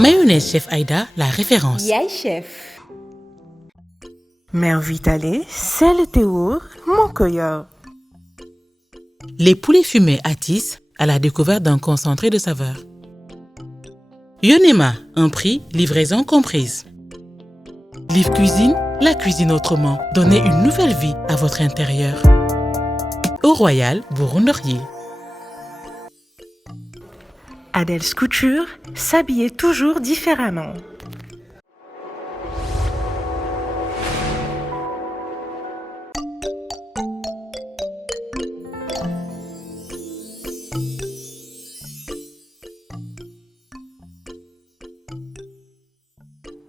Mayonnaise Chef Aïda, la référence. Yaay chef. Mère Vitale, c'est le théour, mon coeur. Les poulets fumés Atis à la découverte d'un concentré de saveur. Yonema, un prix, livraison comprise. Live Cuisine, la cuisine autrement. Donnez une nouvelle vie à votre intérieur. Au Royal, Bourg-en-Laurier. Adèle's Couture, s'habiller toujours différemment.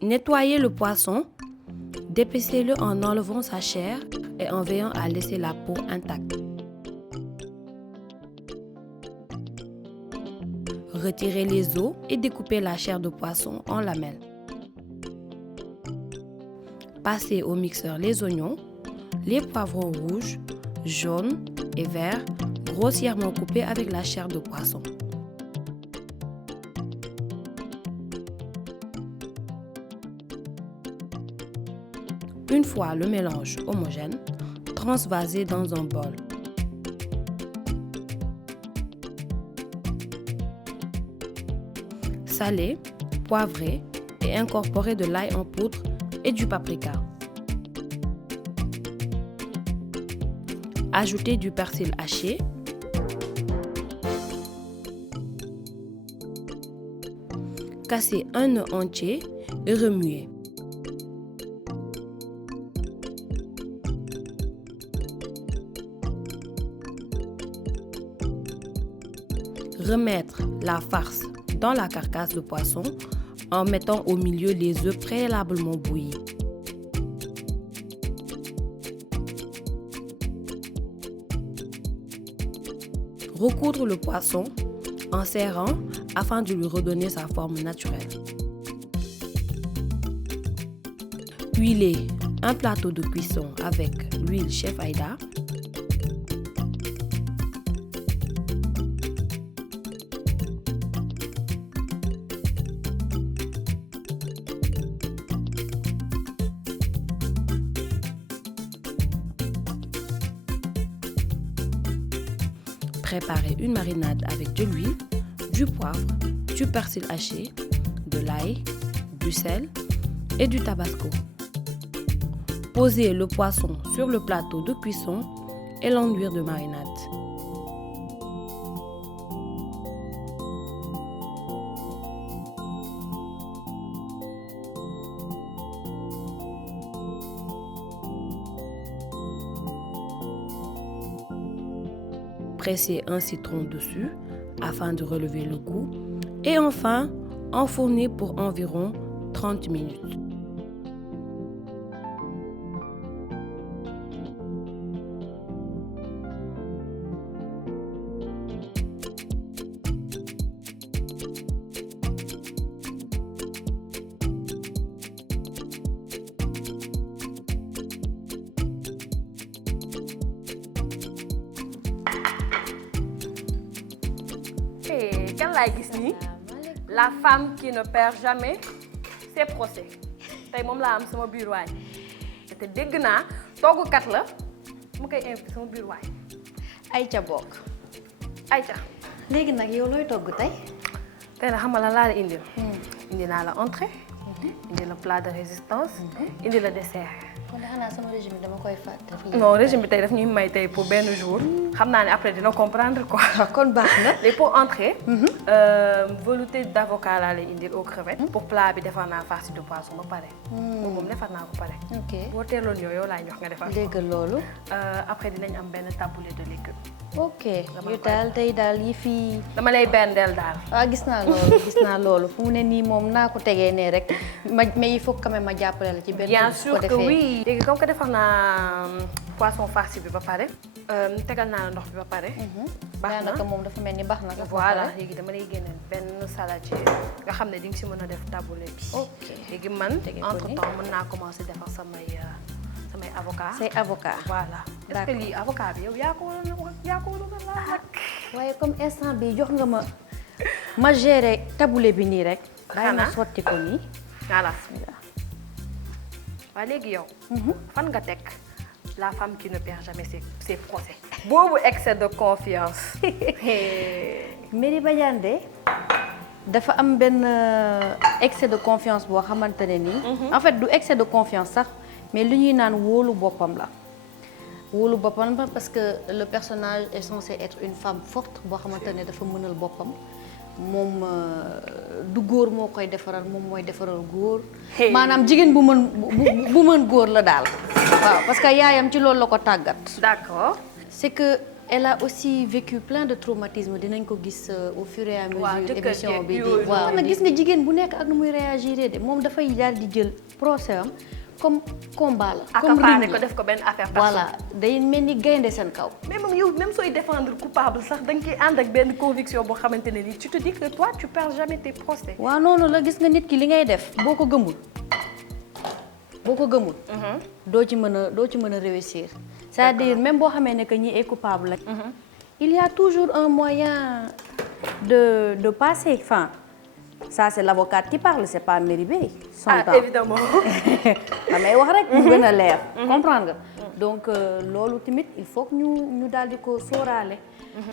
Nettoyez le poisson, dépecez-le en enlevant sa chair et en veillant à laisser la peau intacte. Retirez les os et découpez la chair de poisson en lamelles. Passez au mixeur les oignons, les poivrons rouges, jaunes et verts, grossièrement coupés avec la chair de poisson. Une fois le mélange homogène, transvasez dans un bol. Salez, poivrez et incorporez de l'ail en poudre et du paprika. Ajoutez du persil haché. Cassez un œuf entier et remuez. Remettre la farce dans la carcasse de poisson en mettant au milieu les œufs préalablement bouillis. Recoudre le poisson en serrant afin de lui redonner sa forme naturelle. Huilez un plateau de cuisson avec l'huile Chef Aïda. Préparez une marinade avec de l'huile, du poivre, du persil haché, de l'ail, du sel et du tabasco. Posez le poisson sur le plateau de cuisson et l'enduire de marinade. Pressez un citron dessus afin de relever le goût et enfin enfournez pour environ 30 minutes. Kan laay gis nii la femme qui ne perd jamais ses procès tey moom laa am sama biir waay te dégg naa toggukat la mu koy invité sama biir waay. Aïcha bokk. Aïcha. léegi nag yow looy togg tey. tey nag xam nga lan laa la indil. indi naa la entrée. indi la plat de résistance. indi la dessert. kon de xanaa sama régime dama koy fàtte. non régime bi tey daf ñuy may tey pour benn jour. xam naa ne après dina comprendre quoi. kon baax na. léegi pour entrée. velouté d'avocat laa lay indil aux crevettes. pour plat bi defar naa farci de poisson ba pare. moom defar naa ko pare. ok boo teeloon yow laay jox nga defar ko. dégg loolu. après dinañ am benn taboulé de légumes. ok yu daal tey daal yi fii. dama lay berndeel daal. waaw gis naa loolu fu mu ne nii moom naa ko tegee nee rek mais il faut quand même ma jàppale la ci benn. bien sûr que oui. léegi comme que defar naa poisson farci bi ba pare. tegal naa la ndox bi ba pare. baax na daanaka moom dafa mel ni baax na. voilà léegi dama lay génneel benn salade nga xam ne di nga si mën a def taboulé bi. ok léegi man entre temps mën naa commencer defar samay avocat. say avocat. voilà est-ce que lii avocat bi yow yaa ko waroon a laaj. waaye comme instant bi jox nga ma gérer taboulé bi nii rek. bàyyi ma sotti ko nii. voilà. waaw léegi yow. fan nga teg la femme qui ne perd jamais ses procès. boobu excès de confiance. Merry Badiane de dafa am benn excès de confiance boo xamante ne nii. en fait du excès de confiance sax mais li ñuy naan wóolu boppam la. wóolu boppam la parce que le personnage est censé être une femme forte boo xamante ne dafa mënal boppam. moom du góor moo koy defaral moom mooy defaral góor. maanaam jigéen bu mën góor la daal. waaw parce que yaayam ci loolu la ko tàggat. d'accord. c'est que elle a aussi vécu plein de traumatismes dinañ ko gis au fur et à mesure. émission bi di waaw nag gis nga jigéen bu nekk ak nu muy réagir de moom dafay daal di jël procès am comme combat la. comme ring ko def ko benn affaire voilà day mel ni gaynde seen kaw. mais moom yow même sooy défendre coupable sax da nga koy ànd ak benn conviction boo xamante ne nii tu te dis que toi tu perds jamais tes procès. waaw noonu la gis nga nit ki li ngay def boo ko gëmul doo ci mën a réussir. c'est-à-dire même boo xamee ne que ñi est coupable la. il y a toujours un moyen de passer. Enfin, ça c'est l'avocat qui parle, c'est pas Merry Beye. Évidemment. damay wax rek mu gën a leer. comprendre nga. donc loolu tamit il faut que ñu daal di ko sóoraale.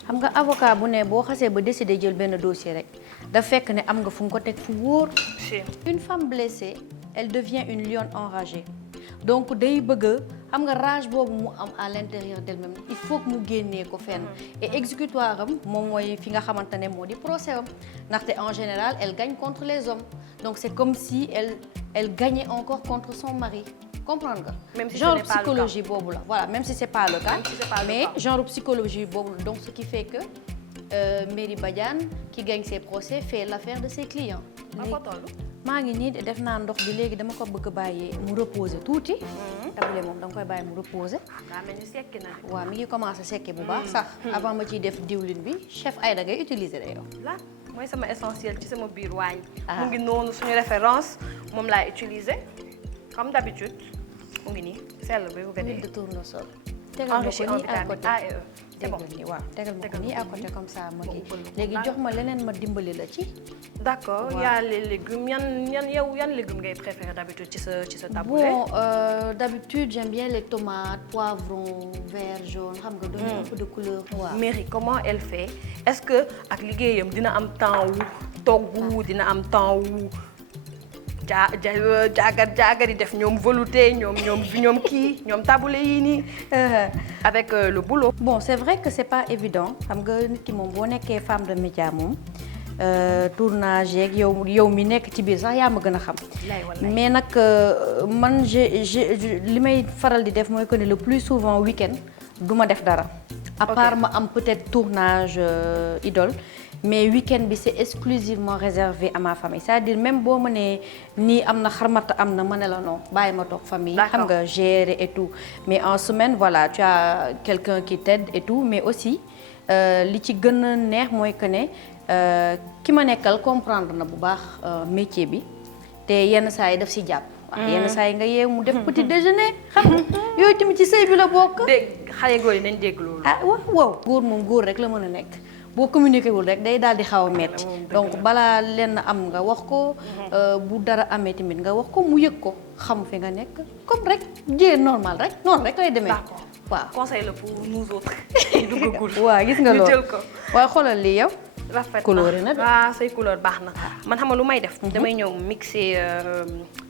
xam nga avocat bu ne boo xasee ba décider jël benn dossier rek da fekk ne am nga fu nga ko teg fu wóor. une femme blessée elle devient une lionne enragée. donc day bëgg xam nga rage boobu mu am à l'intérieur d'elle-même il faut que mu génnee ko fenn. et exécutoire am moom mooy fi nga xamante ne moo di procès am ndaxte en général elle gagne contre les hommes donc c'est comme si elle gagnait encore contre son mari. comprendre nga. même si genre psychologie boobu la voilà même si c'est pas le cas. mais cas. genre psychologie boobu la donc ce qui fait que Merry Badiane qui gagne ses procès fait l'affaire de ses clients. maa ngi nii def naa ndox bi léegi dama ko bëgg a bàyyi mu reposer tuuti. tabule moom da nga koy bàyyi mu reposer. waaw mais ñu sekki na. waaw mi ngi commencé sekki bu baax sax. avant ma ciy def diwlin bi chef Aïda ngay utiliser da yow. là mooy sama essentiel ci sama biir waañ. mu ngi noonu suñu référence moom laay utiliser comme d'habitude mu ngi nii sell bi bu ko dee. huile de tournesol. enrichi en vitamine A et E. c'est bon waaw tegal ma ko nii à côté comme ça ma kii léegi jox ma leneen ma dimbali la ci. d'accord y a les légumes yan légumes ngay préférer d'habitude ci sa taboulet. bon d'habitude j'aime bien les tomates poivrons vert jaune xam nga donner un peu de couleur. waaw Merry comment elle fait est-ce que ak liggéeyam dina am temps wu togg dina am temps wu jaagar yi def ñoom velouté ñoom kii ñoom taboulet yii nii. avec le boulot. bon c'est vrai que c'est pas évident xam nga nit ki moom boo nekkee femme de média moom tournage yeeg yow mi nekk ci biir sax yaa ma gën a xam. mais nag man li may faral di def mooy que ne le plus souvent week-end du ma def dara. à part ma am peut-être tournage Idole. mais week-end bi c'est exclusivement réservé à ma famille c'est-à-dire même boo ma nee nii am na xarmat am na ma ne la non bàyyi ma toog famille. xam nga gérer et tout mais en semaine voilà tu as quelqu'un qui t'aide et tout mais aussi li ci gën a neex mooy que ne ki ma nekkal comprendre na bu baax métier bi te yenn saa yi daf si jàpp. waaw yenn saa yi nga yeewu mu def petit déjeuner xam nga yooyu tamit ci sëy bi la bokk. dégg xale góor yi nañ dégg loolu. ah waaw góor moom góor rek la mën a nekk. boo communiqué wul rek day daal di xaw a metti donc balaa lenn am nga wax ko bu dara amee tamit nga wax ko mu yëg ko xam fi nga nekk comme rek jigéen normal rek noonu rek lay demee. d'accord waaw conseil la pour nous autres. duggagul waaw gis nga loolu ñu jël ko. waaw xoolal lii yow. rafet couleur yi na de. waaw say couleur baax na man xam nga lu may def. damay ñëw mixer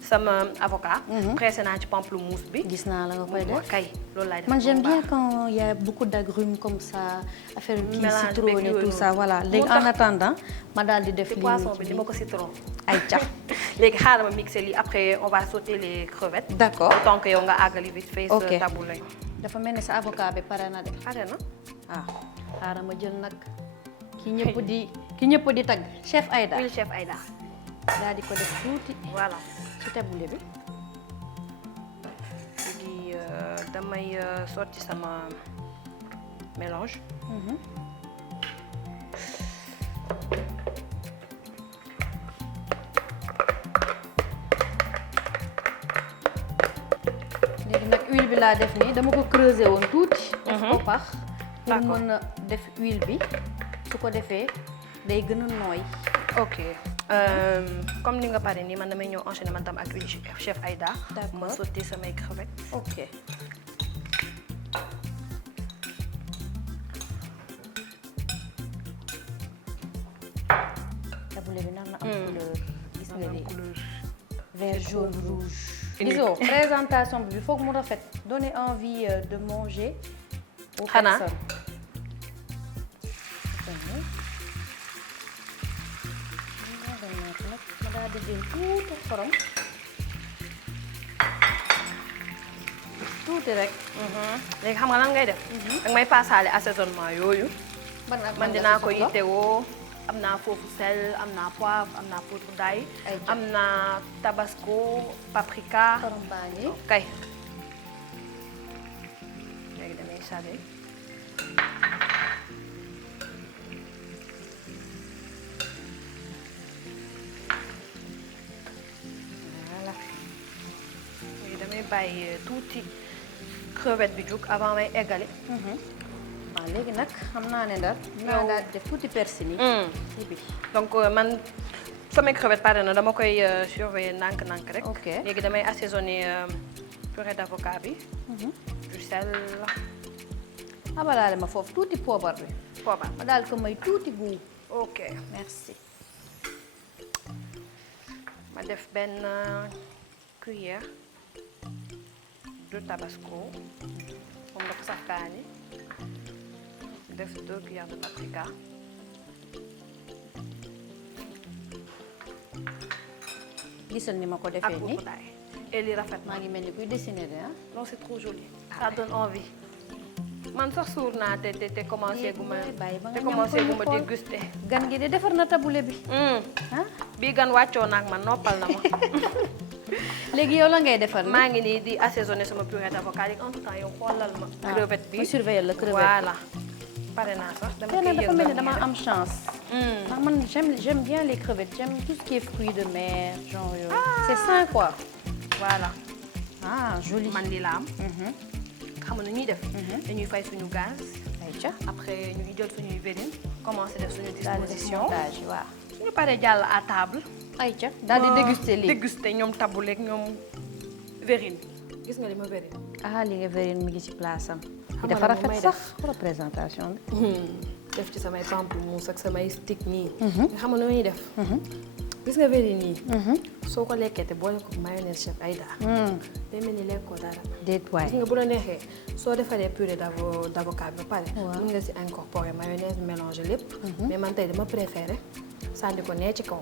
sama avocat. pressé naa ci pamplemousse bi. gis naa la nga koy def kay loolu laay def. man j'aime bien quand il y a beaucoup d'agrumes comme ça affaire kii citron et tout ça voilà léegi en attendant ma daal di def. lii poisson bi ni ma ko citron. ay cax. léegi xaaral ma mixer lii après on va sauter les crevettes. d'accord autant que yow nga àggali vite fait sa taboulet. dafa mel ni sa avocat bi pare na de. pare na. xaaral ma jël nag. ki ñëpp di tagg chef Aïda. oui chef Aïda. daal di ko def tuuti. voilà ci taboulet bi. léegi damay sotti sama mélange. léegi nag huile bi laa def nii dama ko creuser woon tuuti. def ko pax. pour mën a def huile bi su ko defee day gën a nooy. ok comme ni nga pare nii man damay ñëw enchaîner man tam ak huile chef Aïda. D'accord. ma sauté samay crevettes. ok. taboulé bi nar na am couleur. gis nga ni vert jaune rouge. gisoo présentation bi foog mu rafet. donner envie de manger. aux Xanaa. personnes. ma daal di jël tuuti xorom. tuuti rek. léegi xam nga lan ngay def. danga may passaale assaisonnement yooyu. man dinaa ko yittewoo. am naa foofu sel am naa poivre am naa poudre d'ail. am naa tabasco paprika. xorom baa ngi. kay léegi damay salé. voilà léegi damay bàyyi tuuti crevette bi jug avant may eggale. waaw léegi nag xam naa ne daal. naa daal di def tuuti persil yi. ci bi. donc man samay crevette pare na dama koy surveiller ndànk-ndànk rek. Ok. léegi damay assaisonner purée d'avocat bi. du sel. abalaale ma foofu tuuti poobar bi. poobar. ma daal ko may tuuti goût. ok merci. ma def benn cuillère de tabasco moom dafa saf kaani. def 2 cuillères de paprika. gisal ni ma ko ak defee nii. poudre d'ail. et li rafet maa ngi mel ni kuy dessiner de ah. non c'est trop joli. ça donne envie. man sax suur naa te commencé gu ma bàyyi ba nga te ñam commencé ko gu ñu ma xool. déguster. gan gi de defar na taboulé bi. ah bii gan wàccoo na ak man noppal na ma. léegi yow la ngay defar. maa ngi nii di assaisonner sama purée d'avocat en tout temps yow xoolal ma. crevette bi ma surveiller la crevette. voilà. pare naa sax dama tey koy nag dafa mel ni yëngal dama nii am chance. ndax man j'aime bien les crevettes j'aime tout ce qui est fruits de mer genre yooyu. c'est sain quoi. rek. voilà ah joli. man lii la am. xam nga nu ñuy def. dañuy fay suñu gaz. ayca. après ñu jël suñuy verrine commencer def suñu daal di def disposition. montage waaw. suñu paree jàll à table. ayca daal di déguster lii. déguster ñoom taboulé ak ñoom verrine. gis nga li ma verrine. ah li nga verine mi ngi ci place am. nga dafa lu rafet may sax pour présentation bi. def ci samay pamplemousse ak samay stick nii. nga xam nga nu muy def. gis nga verine yi. soo ko lekkee te boole ko mayonnaise chef Aïda. day mel ni lekkoo dara. déet waay. gis nga bu la neexee soo defaree purée d'avocat bi ba pare. Waaw. mën nga si incorporer mayonnaise mélanger lépp. mais man tey dama préféré sànni ko nee ci kaw.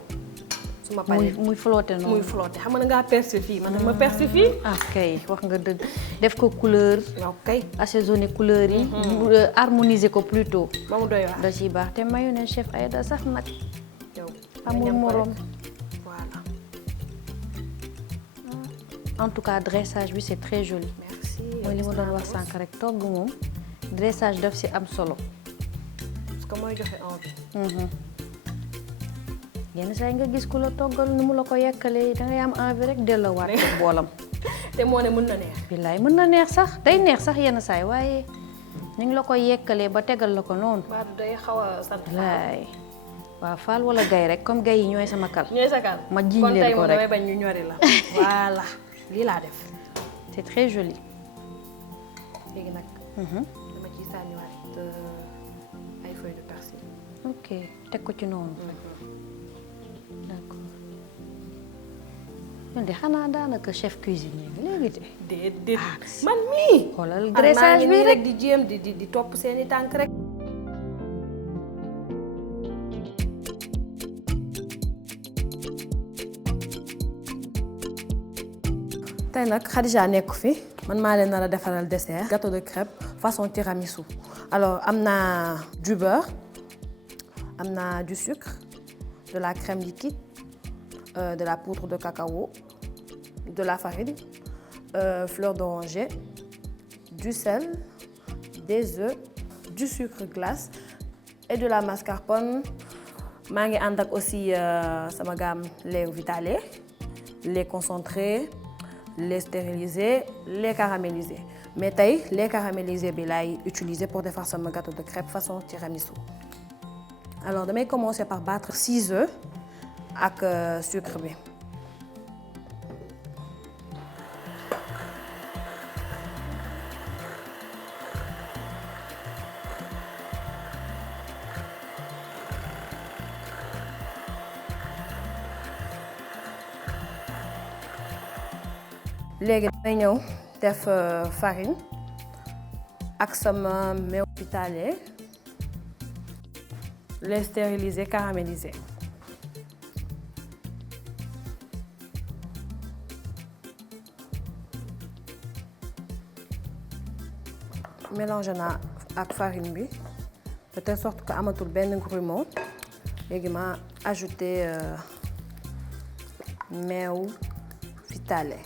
su ma paree muy flotté noonu. muy flotté xam nga ngaa persil fii man dama persil fii. ah kay wax nga dëgg def ko couleur. waaw kay assaisonné couleur yi. harmoniser ko plutôt. ba mu doy waar. da ciy baax te mayonnaise chef Aïda sax nag. yow amul ñam ko morom. rek. voilà en tout cas dressage bi c'est très joli. merci. mooy li ma doon wax sànq rek togg moom dressage daf si am solo. parce que mooy joxe envie. yenn saa yi nga gis ku la toggal nu mu la ko yekkalee da ngay am envie rek delloowaat ko boolam. te moo ne mën na neex. billaay mën na neex sax day neex sax yenn saa yi waaye ni ngi la ko yekkalee ba tegal la ko noonu. Badou day xaw a sant. billaay waaw Fall wala Gay rek comme Gay yi ñooy sama kal. ñooy sa kal. ma jiiñ leen ko kon tey moom rek damay bañ ñu ñori la. voilà lii laa def. c'est très joli. léegi nag. dama ciy sànniwaat ay feuilles de persil. ok teg ko ci noonu. d'accord. ñun de xanaa daanaka chef cuisinier bi léegi de. déedéet man mii. xoolal dressage bi rek di jéem di topp seeni tànk rek. tey nag Khadija nekk fi man maa leen nar a defaral dessert gâteau de crêpe façon tiramisu. alors am naa du beurre am naa du sucre de la crème liquide de la poudre de cacao de la farine fleur d'oranger du sel des œufs du sucre glace et de la mascarpone. maa ngi ànd ak aussi sama gamme lait Vitalait lait concentré lait stérilisé lait caramélisé mais tey lait caramélisé bi laay utiliser pour defar sama gâteau de crêpe façon tiramisu. alors damay commencer par battre 6 œufs ak sucre bi. léegi damay ñëw def farine ak sama meew vitale les stériliser caraméliser. Mélange naa ak farine bi de telle sorte que amatul benn grumeau. léegi ma ajouté meew vitale.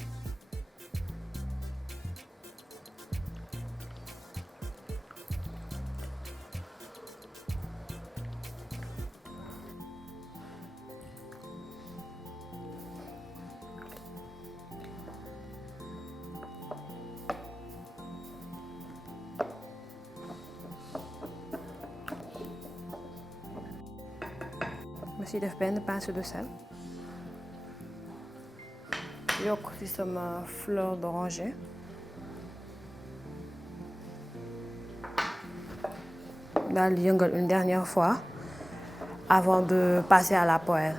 Je suis def benn pincée de sel yokk ci sama fleur d'oranger daal di yëngal une dernière fois avant de passer à la poêle.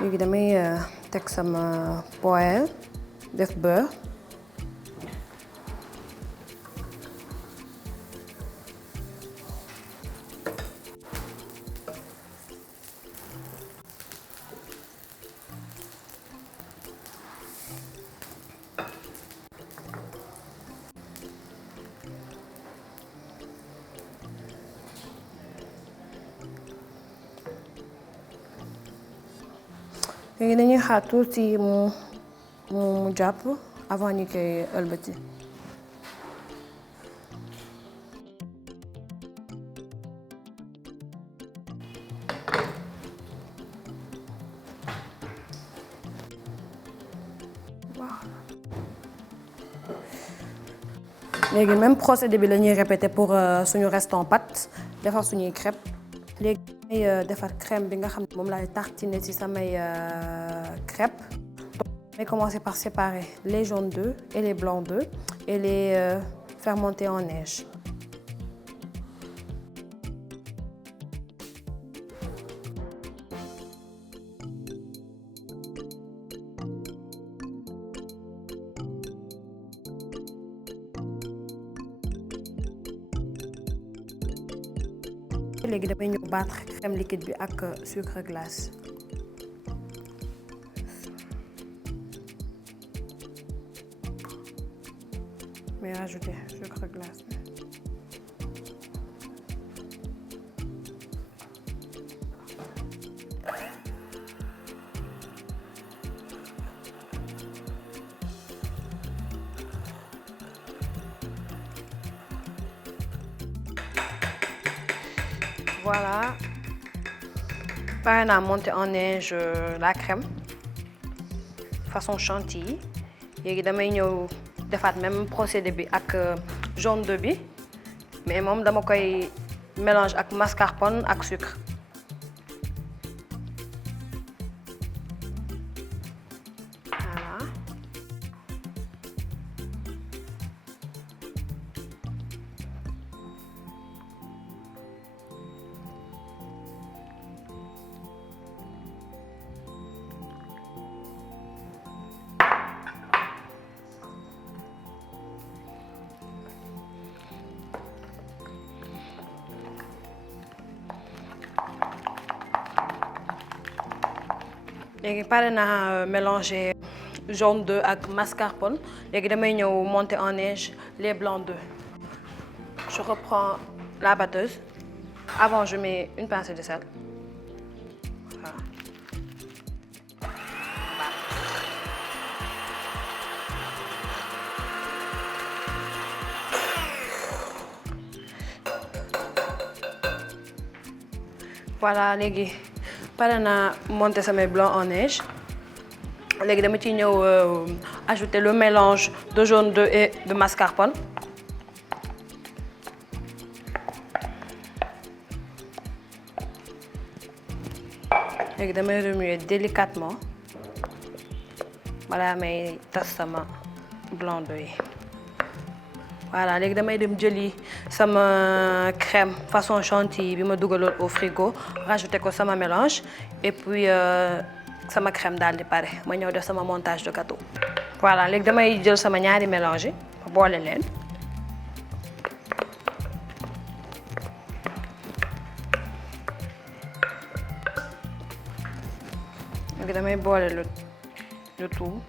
léegi damay teg sama poêle def beurre. léegi dañuy xaar tuuti mu jàpp avant ñu koy ëlbati. léegi même procédé bi la ñuy répéter pour suñu reste en pâte defar suñuy crêpes. léegi damay defar crème bi nga xam ne moom laay tartiner ci samay crêpes. Je vais commencer par séparer les jaunes d'œufs et les blancs d'œufs et les fermenter en neige. léegi damay ñëw battre crème liquide bi ak sucre glace. mais rajouter sucre glace. Voilà, pare naa monter en neige la crème façon chantilly. léegi damay ñëw defaat même procédé bi ak jaune d'œuf bi mais moom dama koy mélange ak mascarpone ak sucre. Voilà. léegi pare naa mélanger jaune d'œuf ak mascarpone. léegi damay ñëw monter en neige les blancs d'œuf. Je reprends la batteuse. Avant, je mets une pincée de sel. Voilà. Voilà, léegi pare naa monter samay blancs en neige. léegi dama ciy ñëw ajouter le mélange de jaune d'œuf et de mascarpone. léegi damay remuer délicatement balaa may tas sama blanc d'œuf yi voilà léegi damay dem jëli sama crème façon chantilly bi ma dugaloon au frigo rajouter ko sama mélange et puis sama crème daal di pare ma ñëw def sama montage de gâteau. voilà léegi damay jël sama ñaari mélange yi ma boole leen. léegi damay boole le tout.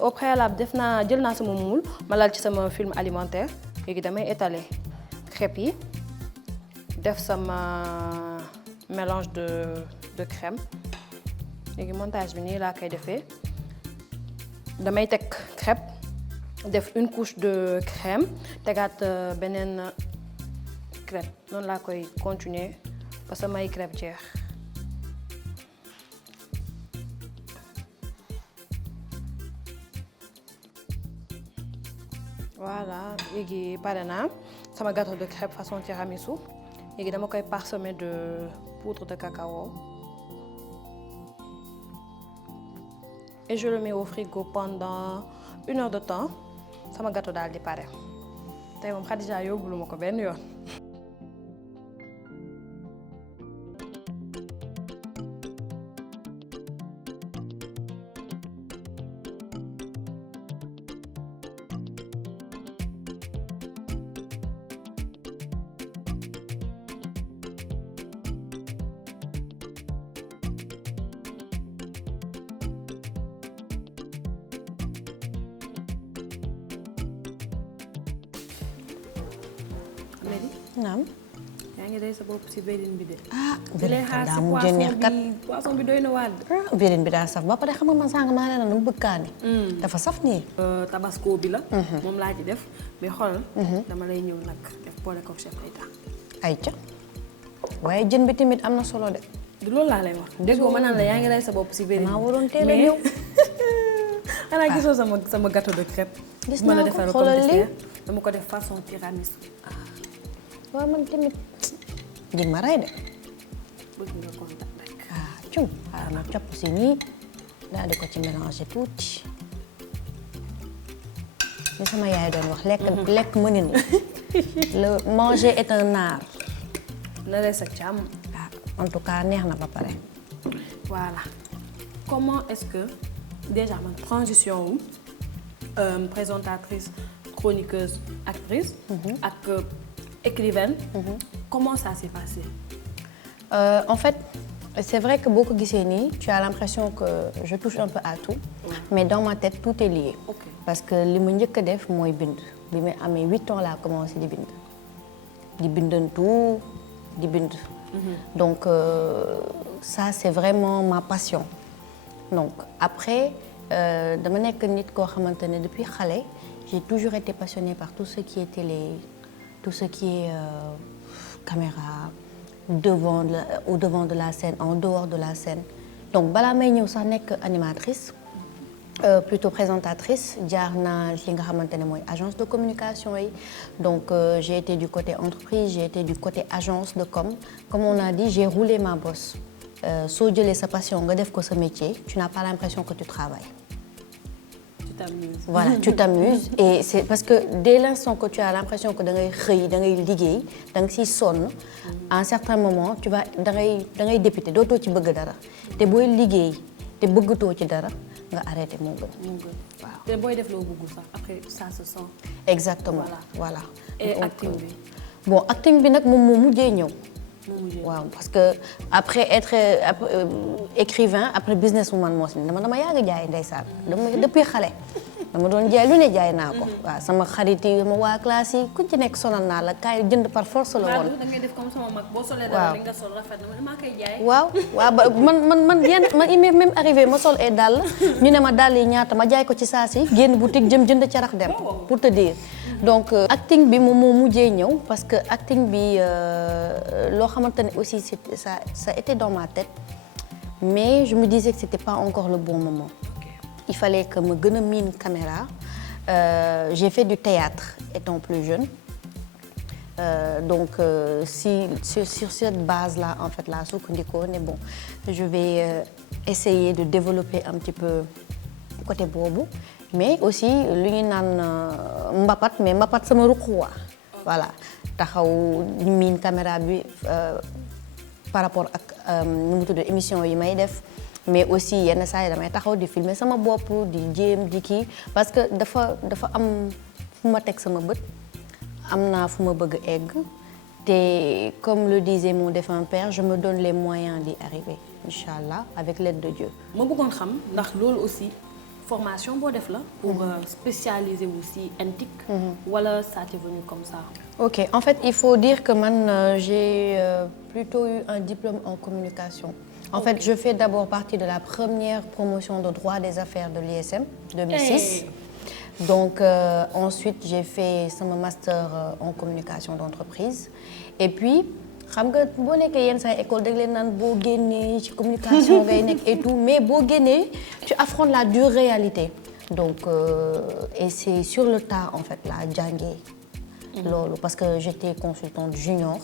au préalable jël naa sama moule ma lal ci sama film alimentaire léegi damay étaler crêpes yi def sama mélange de crème léegi montage bi nii laa koy defee damay teg crêpe def une couche de crème tegaat beneen crêpe noonu laa koy continuer ba samay crêpe jeex. voilà léegi pare naa sama gâteau de crêpe façon tiramisu léegi dama koy parsemer de poudre de cacao et je le mets au frigo pendant 1 heure de temps sama gâteau daal di pare tey moom Khadija yóbbulu ma ko benn yoon. naam. yaa ngi day sa bopp ci bérin bi de. bérin kat daa mujj neex kat poisson bi doy na waat. bérin bi daa saf ba pare xam nga man sànq maa ne la dama bëgg kaani. dafa saf nii. tabasco bi la. moom laa ci def mais xoolal. dama lay ñëw nag def boole ko chef Aïda. ayca waaye jën bi tamit am na solo de. du loolu laa lay wax. déggoo ma naan la yaa ngi day sa bopp ci bérin. maa waroon teel a ñëw. xanaa gisoo sama gâteau de crêpe. gis naa ko xoolal lii dama ko def façon tiramisu. waaw man tamit di ma rey de. bëgg nga kontaan rek. cum xaaral ma copp si nii daal di ko ci mélanger tuuti. li sama yaay doon wax lekk mënin la. le manger est un art. na lay sa càmm. en tout cas neex na ba pare. voilà comment est-ce que déjà man transition wu présentatrice chroniqueuse actrice. ak écrivaine. Comment ça s'est passé? En fait, c'est vrai que beaucoup de gens, tu as l'impression que je touche un peu à tout, mais dans ma tête, tout est lié. Okay. Parce que ce que je fais, c'est bind. À mes 8 ans, là, j'ai commencé à bind. Je bind tout, je bind. Donc, ça, c'est vraiment ma passion. Donc, après, depuis Khalé, j'ai toujours été passionnée par tout ce qui était tout ce qui est caméra, au devant de la scène, en dehors de la scène. Donc, bala may ñëw sax nekk animatrice, plutôt présentatrice, jaar naa li nga xamante ne mooy agence de communication yi. Donc, j'ai été du côté entreprise, j'ai été du côté agence de com. Comme on a dit, j'ai roulé ma bosse. Soo jëlee sa passion nga def ko sa métier, tu n'as pas l'impression que tu travailles. Voilà, tu t'amuses et c'est parce que dès l'instant que tu as l'impression que da ngay xëy da ngay liggéey da nga siy sonn à un certain moment tu vas da ngay député dootoo ci bëgg dara te booy liggéey te bëggatoo ci dara nga arrêté moo gën. waaw te booy def loo bëggul sax après ça se sent. exactement voilà. et acting bi. bon acting bi nag moom moo mujjee ñëw. waaw parce que après être écrivain après businesswoman moo si dama yàgg jaay ndeysaan depuis xale dama doon jaay lu ne jaay naa ko waaw sama xarit yi sama waa classe yi ku ci nekk sonal naa la kaay jënd par force la woon. da ngay def comme sama mag boo solee dara li nga sol rafet na maa koy jaay. waaw ba man yenn il m'est même arrivé ma sol ay dàll ñu ne ma dàll yi ñaata ma jaay ko ci saa si génn boutique jëm jënd carax dem pour te dire. donc acting bi moom moo mujjee ñëw parce que acting bi loo xamante ne aussi ça était dans ma tête mais je me disais que c'était pas encore le bon moment. Il fallait que ma gën a miin caméra j'ai fait du théâtre étant plus jeune. Donc sur cette base-là en fait la sukkandikoo ne bon je vais essayer de développer un petit peu côté boobu mais aussi lu ñu naan mbapat mais mbapat sama ruquwa voilà taxaw miin caméra bi par rapport ak nu mu tudd émission yi may def mais aussi yenn saa yi damay taxaw di filmer sama bopp di jéem di kii parce que dafa am fu ma teg sama bët am naa fu ma bëgg egg te comme le disait mon défunt père je me donne les moyens d'y arriver inchallah avec l'aide de Dieu. ma bëggoon xam ndax loolu aussi formation boo def la pour spécialiser aussi NTIC wala ça t'est venu comme ça. Ok en fait il faut dire que man j'ai plutôt eu un diplôme en communication. En fait je fais d'abord partie de la première promotion de droit des affaires de l'ISM 2006. Donc ensuite j'ai fait sama master en communication d'entreprise et puis xam nga boo nekkee yenn saa école da nga leen naan boo génnee ci communication ngay nekk et tout mais boo génnee tu affrontes la dure réalité donc et c'est sur le tas en fait laa jàngee loolu parce que j'étais consultante junior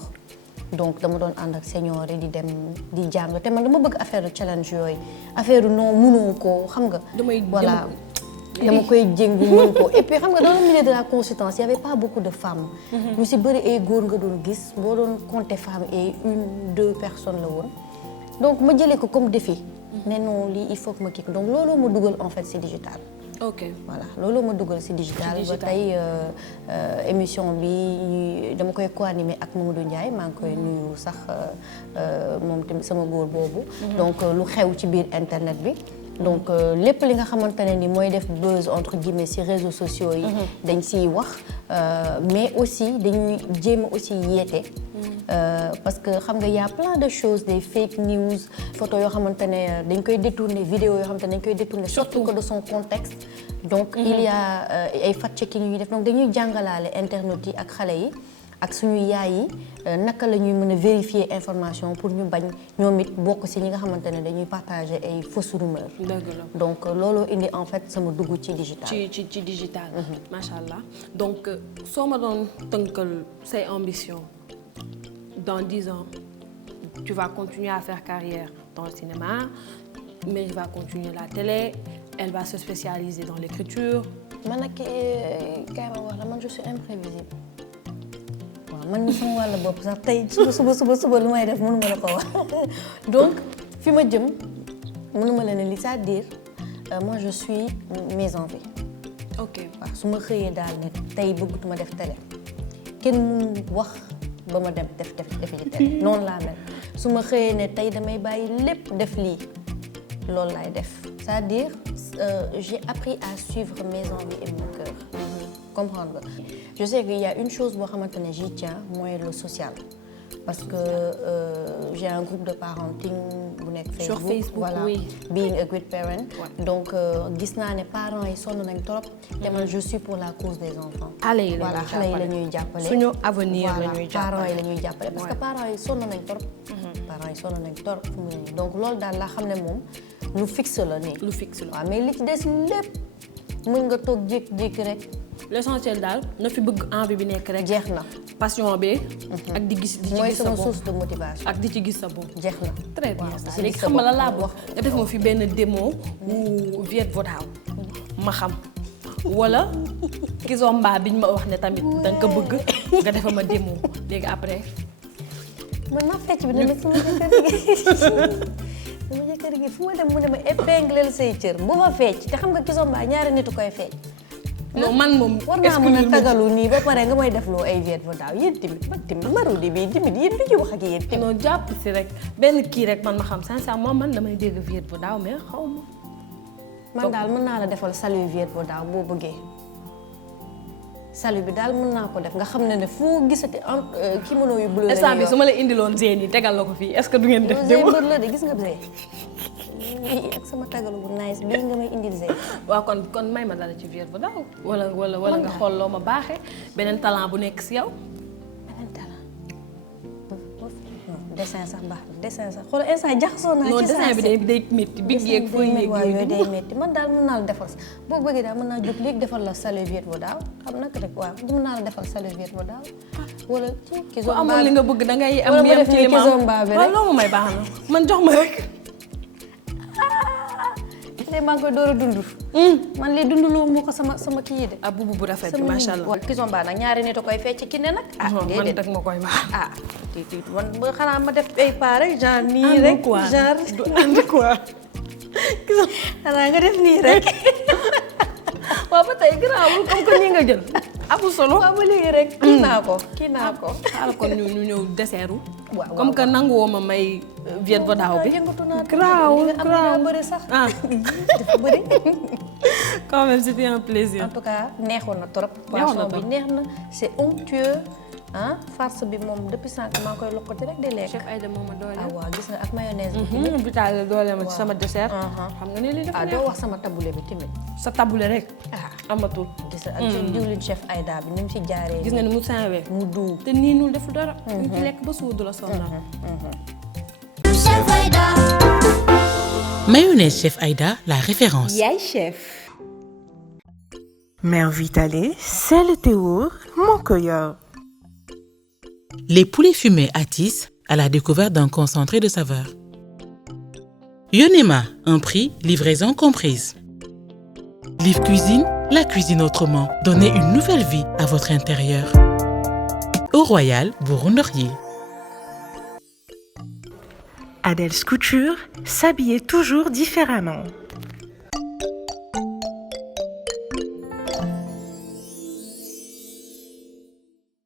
donc dama doon ànd ak senior yi di dem di jàng te man dama bëgg affaire challenge yooyu affaire non mënoo ko xam nga voilà dama koy jéngu mën ko et puis xam nga dans le milieu de la consultance il y avait pas beaucoup de femmes ñu si bëri ay góor nga doon gis boo doon compter femmes et 1-2 personnes la woon donc ma jëlee ko comme défi ne non lii il faut que ma kii donc loolu ma dugal en fait c'est digital ok voilà loolu ma dugal si digital ba tey émission bi dama koy co-animer ak Mamadou Ndiaye maa ngi koy nuyu sax moom tamit sama góor boobu donc lu xew ci biir internet bi donc lépp li nga xamante ne ni mooy def buzz entre guillemets ci réseaux sociaux yi dañ ciy wax mais aussi dañuy jéem a aussi yeete parce que xam nga y a plein de choses des fake news photos yoo xamante ne dañ koy détourner vidéo yoo xamante ne dañ koy détourner surtout que de son contexte donc il y a ay fact-checking yu ñuy def donc dañuy jàngalaale internautes yi ak xale yi ak suñu yaay yi naka la ñuy mën a vérifier information pour ñu bañ ñoom it bokk ci ñi nga xamante ne dañuy partager ay fausses rumeurs. donc looloo indi en fait sama dugg ci digital. ci digital. macha allah donc soo ma doon tënkal say ambition dans 10 ans tu vas continuer à faire carrière dans le cinéma mais tu vas continuer la télé elle va se spécialiser dans l'écriture. man nag kay ma wax la man je suis imprévisible. man mi sama wàll bopp sax tey suba lu may def mënu ma la ko wax donc fi ma jëm mënu ma la ne li c'est-à-dire moi je suis mes envies. ok waaw su ma xëyee daal ne tey bëggatuma def télé kenn mënu wax ba ma dem defi ci télé noonu laa mel su ma xëyee ne tey damay bàyyi lépp def lii loolu laay def c'est-à-dire j'ai appris à suivre mes envies et mon cœur. comprendre je sais qu'il y a une chose boo xamante ne j'y tiens mooy le social parce que j'ai un groupe de parenting bu nekk Facebook sur Facebook voilà oui. Being a Good Parent donc gis naa ne parents yi sonn nañ trop te man je suis pour la cause des enfants xale yi la ñuy jàppale suñu avenir la ñuy jàppale parents yi la ñuy jàppale parce que parents yi sonn nañ trop parents yi sonn nañ trop fu mu ne nii donc loolu daal laa xam ne moom lu fixe la nii lu fixe la waaw mais li ci des lépp mën nga toog jékki-jékki rek l'essentiel daal na fi bëgg envie bi nekk rek. jeex na passion bi. ak di ci gis sa bopp mooy sama source de motivation. ak di ci gis sa bopp. jeex na très bien ça léegi xam nga lan laa bëgg nga def ma fi benn démo wu Viet Vodaaw ma xam wala Kizomba biñ ma wax ne tamit danga ko bëgg nga defal ma démo léegi après. man ma fecc bi dana sama jëkkër gi fu ma dem mu ne ma épinglel say cër bu ma fecc te xam nga Kizomba ñaari nit koy fecc. non man moom war naa mën a tagalu nii ba pare nga may def loo ay Viet Vodaaw yéen tamit marudi bi tamit yéen du ñu wax ak yéen tamit. non jàpp si rek benn kii rek man ma xam sincèrement man damay dégg Viet Vodaaw mais xaw ma. man daal mën naa la defal salut Viet Vodaaw boo bëggee salut bi daal mën naa ko def nga xam ne foo gisati kimono yu bleu la instant bi su ma la indiloon Zéni yi tegal la ko fii est-ce que du ngeen def. Zéni mbër la de gis nga Zéni ak sama tagalu bu nice bii nga may indil Zéni. waaw kon may ma dara ci Viet Vodaaw wala nga xool loo ma baaxee beneen talent bu nekk si yow. beneen talent dessin sax baax na dessin sax xoolal instant jaxasoo naa. non ci dessin bi day métti big yeeg fooy yeeg yooyu day métti man daal mën naa la defal boo bëggee daal mën naa jóg léegi defal la salivette bu daaw xam naka rek waaw mën naa la defal salivette bu daaw wala ci ku amul li nga bëgg da ngay am yem ci li ma am waaw loo ma may baax na man jox ma rek. léegi maa ngi koy door a dund. man lii dundaloo moo ko sama kii yi de. ah bubu bu rafet bi macha allah. waaw kizomba nag ñaari nit a koy fecc ki ne nag. ah déedéet man rek ma koy baax. ah déedéet man ba xanaa ma def ay pas rek genre nii rek. genre du ànd quoi. xanaa nga def nii rek. waaw ba tey garaawul comme que nii nga jël. amul solo waaw ba léegi rek. kii naa ko. xaaral kon ñu ñëw dessertu. waaw comme que nangu woo ma may viet ba daaw bi. garaawul am bëri sax. ah dafa bëri. quand même c'était un plaisir. en tout cas neexoon na trop. poisson bi neex na c'est onctueux. ah farce bi moom depuis sànq maa ngi koy lokkati rek di lekk. chef Aïda moom a doole. ah waaw gis nga ak mayonnaise bi. bi taal doole ma ci sama dessert. xam nga ni lii dafa neex. doo wax sama tabule bi tamit. sa tabule rek. amatul. gis nga ak diwlin chef Aïda bi ni mu ci jaaree. gis nga ni mu saawee. mu duu te nii nul def dara. ñu ci lekk ba suur du la sonal. Chef Aïda. Mayonnaise Chef Aïda, la référence. Yaay chef. Mère Vitale, sel te wóor moo ko yor. Les poulets fumés Atis à la découverte d'un concentré de saveur. Yonema, un prix, livraison comprise. Liv Cuisine, la cuisine autrement. Donnez une nouvelle vie à votre intérieur. Au Royal, Burundi. Adel's Couture, s'habiller toujours différemment.